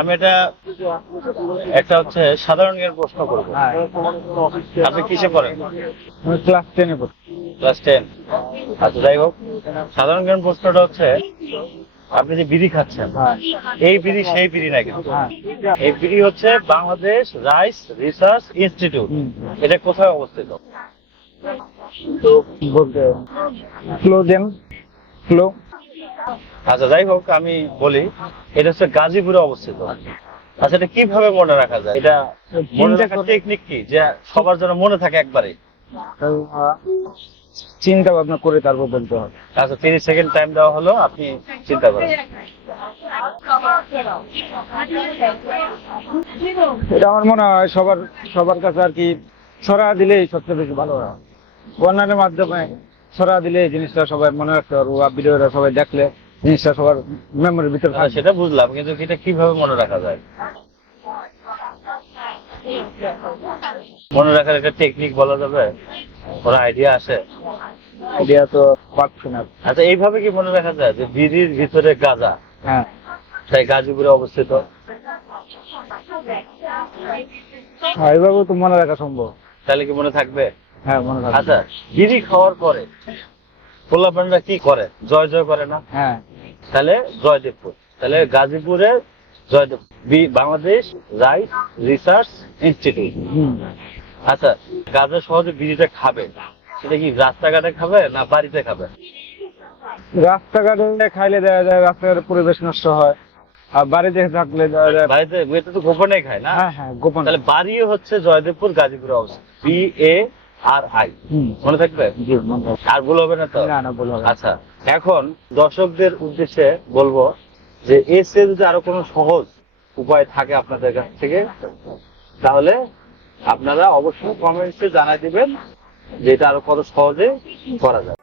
আমি এটা একটা হচ্ছে সাধারণ জ্ঞান প্রশ্ন করবো। আপনি কিসে পড়েন? আমি ক্লাস 10-এ পড়ি। ক্লাস 10। আচ্ছা, যাই হোক, সাধারণ জ্ঞান প্রশ্নটা হচ্ছে, আপনি যে বিড়ি খাচ্ছেন, হ্যাঁ এই বিড়ি সেই বিড়ি না কিন্তু। হ্যাঁ এই বিড়ি হচ্ছে বাংলাদেশ রাইস রিসার্চ ইনস্টিটিউট। হুম। এটা কোথায় অবস্থিত? তো বলতে ক্লোজেন ক্লো আচ্ছা, যাই হোক, আমি বলি, এটা হচ্ছে গাজীপুরে অবস্থিত। আচ্ছা, এটা কিভাবে মনে রাখা যায়? এটা মনে রাখার টেকনিক কি, যে সবার জন্য মনে থাকে একবারে? চিন্তা ভাবনা করে তারপর বলতে হবে। আচ্ছা, 30 সেকেন্ড টাইম দেওয়া হলো, আপনি চিন্তা করেন। এটা আমার মনে হয় সবার সবার কাছে আর কি ছড়া দিলেই সবচেয়ে বেশি ভালো হয়। অনলাইনের মাধ্যমে ছড়া দিলে এই জিনিসটা সবাই মনে রাখতে পারবো, বা ভিডিওটা সবাই দেখলে জিনিসটা সবার মেমোরির ভিতরে থাকবে। সেটা বুঝলাম, কিন্তু এটা কিভাবে মনে রাখা যায়? মনে রাখার একটা টেকনিক বলা যাবে? ওরা আইডিয়া আসে? আইডিয়া তো পাচ্ছি না। আচ্ছা, এইভাবে কি মনে রাখা যায় যে বিড়ির ভিতরে গাঁজা, হ্যাঁ তাই গাজীপুরে অবস্থিত? হ্যাঁ, এইভাবেও তো মনে রাখা সম্ভব। তাহলে কি মনে থাকবে? হ্যাঁ মনে রাখা। আচ্ছা, বিড়ি খাওয়ার পরে পোলাপানরা কি করে? জয় জয় করে না? হ্যাঁ তাহলে জয়দেবপুর, তাহলে গাজীপুরে Joydeb Bangladesh rice research institute. হুম। আচ্ছা, গাজা সহজে বিড়িটা খাবে, সেটা কি রাস্তাঘাটে খাবে না বাড়িতে খাবে? রাস্তাঘাটে খাইলে দেখা যায় রাস্তাঘাটের পরিবেশ নষ্ট হয়, আর বাড়িতে থাকলে দেখা যায়। বাড়িতে এটা তো গোপনে খায় না? হ্যাঁ হ্যাঁ গোপন। তাহলে বাড়িও হচ্ছে জয়দেবপুর গাজীপুরে অবস্থিত, BARI। হুম। মনে থাকবে? জি মনে হয়। আর ভুল হবে না তো? না না ভুল হবে না। আচ্ছা, এখন দর্শকদের উদ্দেশ্যে বলবো যে এর চেয়ে যদি আরো কোনো সহজ উপায় থাকে আপনাদের কাছ থেকে, তাহলে আপনারা অবশ্যই কমেন্টসে জানাই দিবেন যে এটা আরো কত সহজে করা যায়।